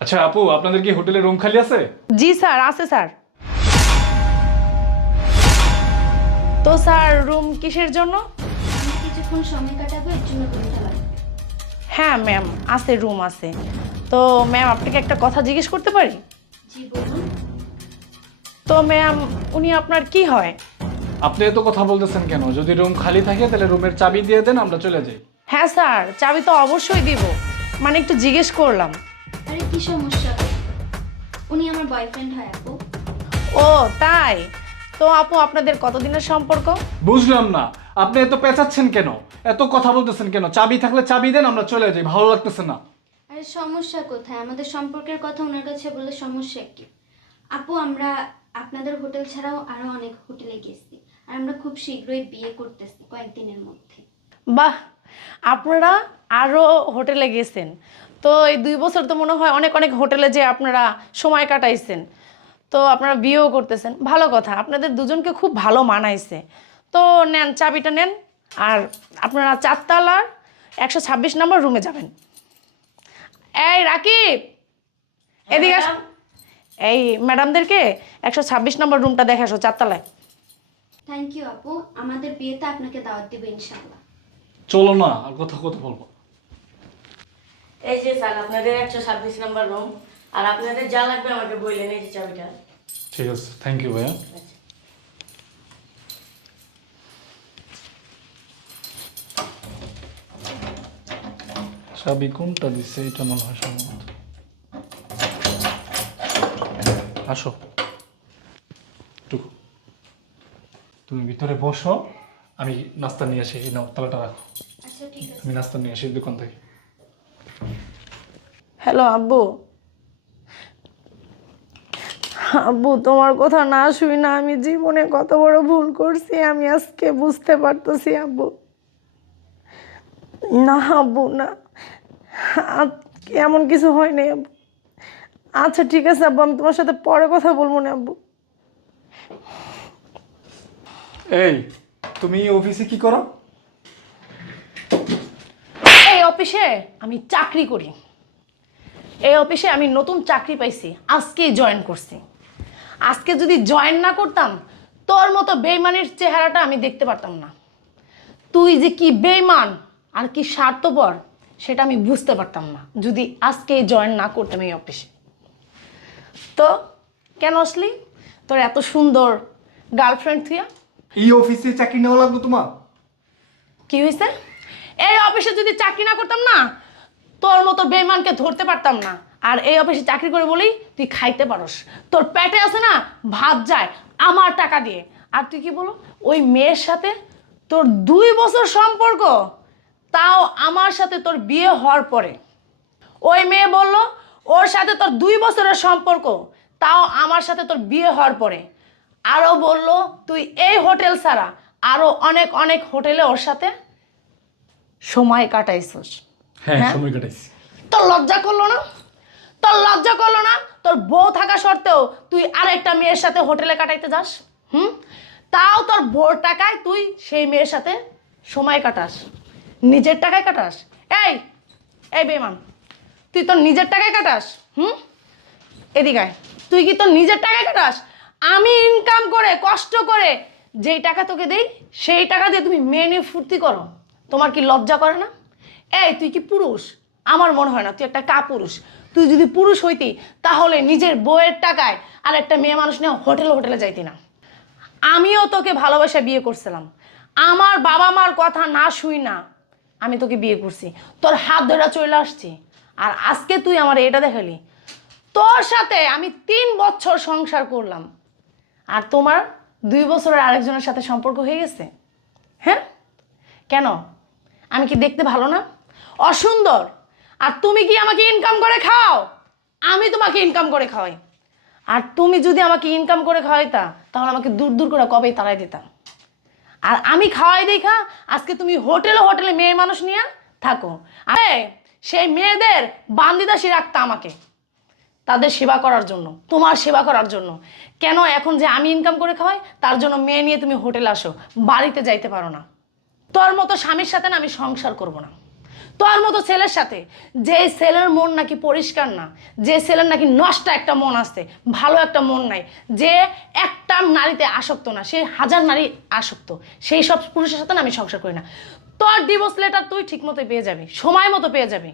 আচ্ছা আপু, আপনাদের কি হোটেলে রুম খালি আছে? জি স্যার, আছে স্যার। তো স্যার রুম কিসের জন্য? আমি কিছুক্ষণ সময় কাটাবো, এর জন্য রুমটা লাগবে। হ্যাঁ ম্যাম, আছে, রুম আছে। তো ম্যাম আপনাকে একটা কথা জিজ্ঞেস করতে পারি? জি বলুন। তো ম্যাম উনি আপনার কি হয়? আপনি এত কথা বলতেছেন কেন? যদি রুম খালি থাকে তাহলে রুমের চাবি দিয়ে দেন, আমরা চলে যাই। হ্যাঁ স্যার, চাবি তো অবশ্যই দিব, মানে একটু জিজ্ঞেস করলাম। আরে কি সমস্যা? উনি আমার বয়ফ্রেন্ড হয় আপু। ও তাই? তো আপু আপনাদের কতদিনের সম্পর্ক? বুঝলাম না, আপনি এত পেঁচাচ্ছেন কেন? এত কথা বলতেছেন কেন? চাবি থাকলে চাবি দেন, আমরা চলে যাই, ভালো লাগতেছে না। আরে সমস্যা কোথায়? আমাদের সম্পর্কের কথা ওনার কাছে বললে সমস্যা কি? আপু আমরা আপনাদের হোটেল ছাড়াও আরো অনেক হোটেলে গেছি, আর আমরা খুব শীঘ্রই বিয়ে করতেছি কয়েকদিনের মধ্যে। বাহ, আপনারা আরও হোটেলে গেছেন? তো এই 2 বছর তো মনে হয় অনেক অনেক হোটেলে যে আপনারা সময় কাটাইছেন, তো আপনারা বিয়েও করতেছেন, ভালো কথা, আপনাদের দুজনকে খুব ভালো মানাইছে। তো নেন, চাবিটা নেন, আর আপনারা 4 তলার 126 নম্বর রুমে যাবেন। এই রাকিব, এদিকে আস। এই ম্যাডামদেরকে 126 নম্বর রুমটা দেখে আসো, 4 তলায়। থ্যাংক ইউ আপু, আমাদের বিয়েতে আপনাকে দাওয়াত দেবো ইনশাআল্লাহ। চলো না, আর কথা কথা বলবো। এই যে স্যার আপনাদের 126 নম্বর রুম, আর আপনাদের যা লাগবে আমাকে বললেন, এই যে চাবিটা। ঠিক আছে, থ্যাংক ইউ ভাইয়া। চাবি কোনটা দিচ্ছে? এটা মনে হয় সম্ভবত। আসো, টুকু তুমি ভিতরে বসো, আমি নাস্তা নিয়ে আসি। এই নাও, তালাটা রাখো। আচ্ছা ঠিক আছে। আমি নাস্তা নিয়ে আসি দোকান থেকে। হ্যালো আব্বু। আব্বু, তোমার কথা না শুই না আমি জীবনে কত বড় ভুল করছি আমি আজকে বুঝতে পারতেছি আব্বু। না আব্বু, না, এমন কিছু হয় নাই আব্বু। আচ্ছা ঠিক আছে আব্বু, আমি তোমার সাথে পরে কথা বলবো না আব্বু। এই, তুমি অফিসে কি করো? এই অফিসে আমি চাকরি করি। এই অফিসে আমি নতুন চাকরি পাইছি, আজকেই জয়েন করছি। আজকে যদি জয়েন না করতাম, তোর মতো বেইমানের চেহারাটা আমি দেখতে পারতাম না। তুই যে কি বেইমান আর কি স্বার্থপর সেটা আমি বুঝতে পারতাম না যদি আজকে জয়েন না করতাম এই অফিসে। তো কেন আসলি? তোর এত সুন্দর গার্লফ্রেন্ড থুয়া এই অফিসে চাকরি নেওয়া লাগলো তোমার? কি হয়েছে? এই অফিসে যদি চাকরি না করতাম না, তোর মতো বেইমানকে ধরতে পারতাম না। আর এই অফিসে চাকরি করে বলেই তুই খাইতে পারস, তোর পেটে আছে না ভাত যায় আমার টাকা দিয়ে। আর তুই কি বলো, ওই মেয়ের সাথে তোর 2 বছর সম্পর্ক, তাও আমার সাথে তোর বিয়ে হওয়ার পরে। ওই মেয়ে বলল ওর সাথে তোর 2 বছরের সম্পর্ক, তাও আমার সাথে তোর বিয়ে হওয়ার পরে। আরও বলল তুই এই হোটেল ছাড়া আরও অনেক অনেক হোটেলে ওর সাথে সময় কাটাইছস। হ্যাঁ, হ্যাঁ? সময় কাটাইছি। তোর লজ্জা করলো না? তোর লজ্জা করলো না? তোর বউ থাকা সত্ত্বেও তুই আরেকটা মেয়ের সাথে হোটেলে কাটাইতে যাস। তাও তোর বউর টাকায় তুই সেই মেয়ের সাথে সময় কাটাস, নিজের টাকায় কাটাস। এই এই বেমান, তুই তোর নিজের টাকায় কাটাস? এদিকে আয়। তুই কি তোর নিজের টাকায় কাটাস? আমি ইনকাম করে কষ্ট করে যেই টাকা তোকে দেই সেই টাকা দিয়ে তুমি মেয়ে নিয়ে ফুর্তি করো। তোমার কি লজ্জা করে না? এই তুই কি পুরুষ? আমার মনে হয় না, তুই একটা কাপুরুষ। তুই যদি পুরুষ হইতি তাহলে নিজের বউয়ের টাকায় আর একটা মেয়ে মানুষ নিয়ে হোটেলে হোটেলে যাইতি না। আমিও তোকে ভালোবাসা বিয়ে করছিলাম, আমার বাবা মার কথা না শুই না আমি তোকে বিয়ে করছি, তোর হাত ধরে চলে আসছি। আর আজকে তুই আমার এটা দেখালি, তোর সাথে আমি 3 বছর সংসার করলাম, আর তোমার 2 বছরের আরেকজনের সাথে সম্পর্ক হয়ে গেছে। হ্যাঁ কেন? আমি কি দেখতে ভালো না, অসুন্দর? আর তুমি কি আমাকে ইনকাম করে খাও? আমি তোমাকে ইনকাম করে খাওয়াই। আর তুমি যদি আমাকে ইনকাম করে খাওয়াইতা তাহলে আমাকে দূর দূর করে কবেই তাড়াই দিতাম। আর আমি খাওয়াই দেখা আজকে তুমি হোটেলে হোটেলে মেয়ে মানুষ নিয়ে থাকো। আরে সেই মেয়েদের বান্দিদাসী রাখতা আমাকে, তাদের সেবা করার জন্য, তোমার সেবা করার জন্য। কেন এখন যে আমি ইনকাম করে খাওয়াই তার জন্য মেয়ে নিয়ে তুমি হোটেলে আসো, বাড়িতে যাইতে পারো না? তোর মতো স্বামীর সাথে না আমি সংসার করব না। তোর মতো ছেলের সাথে, যে ছেলের মন নাকি পরিষ্কার না, যে ছেলের নাকি নষ্ট একটা মন আছে, ভালো একটা মন নাই, যে একটা নারীতে আসক্ত না, সে হাজার নারী আসক্ত, সেই সব পুরুষের সাথে না আমি সংসার করি না। তোর ডিভোর্স লেটার তুই ঠিক মতো পেয়ে যাবি, সময় মতো পেয়ে যাবি।